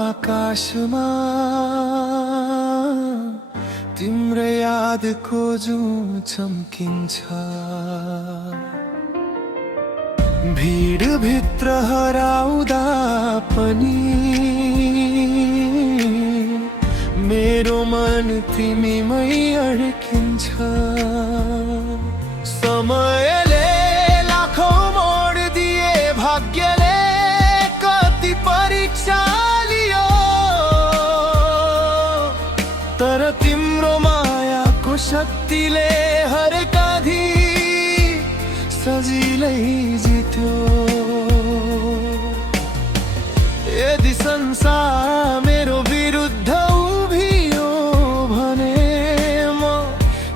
आकाशमा तिम्रो यादको जुन चम्किन्छ। भिड भित्र हराउँदा पनि मेरो मन तिमीमै अड्किन्छ। समयले लाखौं मोड दिए, भाग्यले कति परीक्षा लियो, तर तिम्रो मायाको शक्तिले हरेक आधी सजिलै जित्यो। यदि संसार मेरो विरुद्ध उभियो भने म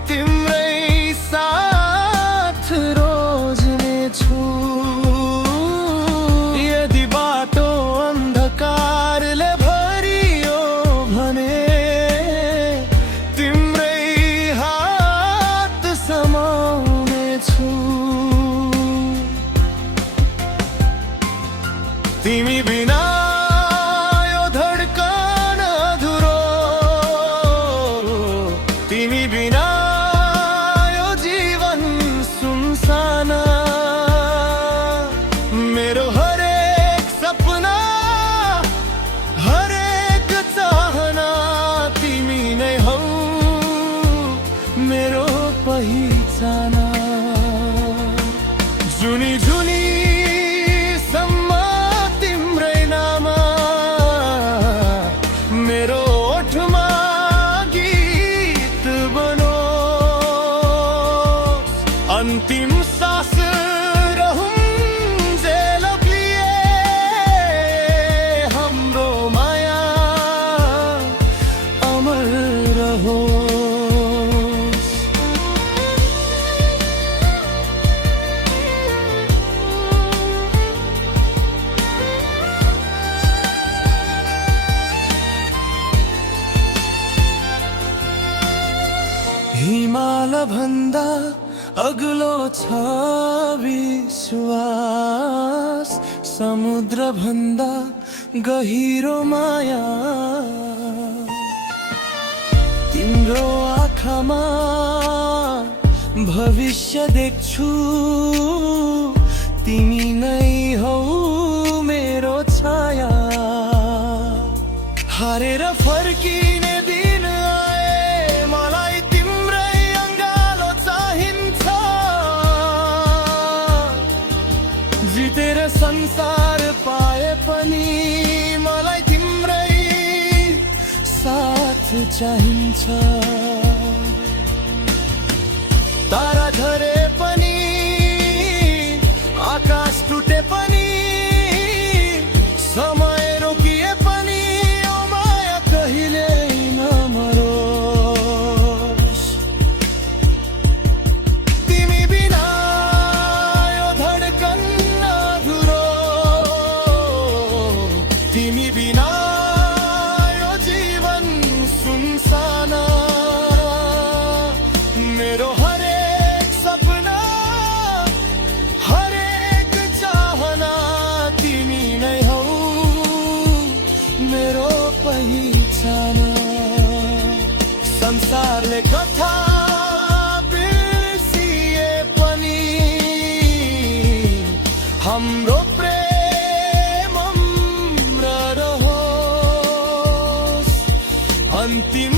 तिम्रै साथ रोज्नेछु। यदि बाटो अन्धकारले भरियो भने तिम्रै हात समाउनेछु। तिमी बिना यो धड्कन अधुरो, तिमी बिना यो जीवन सुनसान। मेरो हरेक सपना, हरेक चाहना तिमी नै हौ मेरो पहिचान। जुनी जुनी मेरो ओठमा गीत बनोस्, अन्तिम सास रहूंजेल प्रिय हाम्रो माया अमर रहोस्। हिमाल भन्दा अग्लो छ विश्वास, समुद्र भन्दा गहिरो माया। तिम्रो आँखामा भविष्य देख्छु, तिमी नै हौ मेरो छाया। हारेर फर्किने दिन आए मलाई तिम्रै अङ्गालो चाहिन्छ। जितेर संसार पाए पनि मलाई तिम्रै साथ चाहिन्छ। तारा झरे पनि, आकाश टुटे पनि, समय रोकिए पनि ओ माया कहिले नमरोस्। तिमी बिना यो धड्कन अधुरो, तिमी बिना यो जीवन सुनसान। मेरो हरेक सपना, हरेक चाहना तिमी नै हौ मेरो पहिचान। संसारले कथा बिर्सिए पनि हाम्रो प्रेम अमर रहोस्। अन्तिम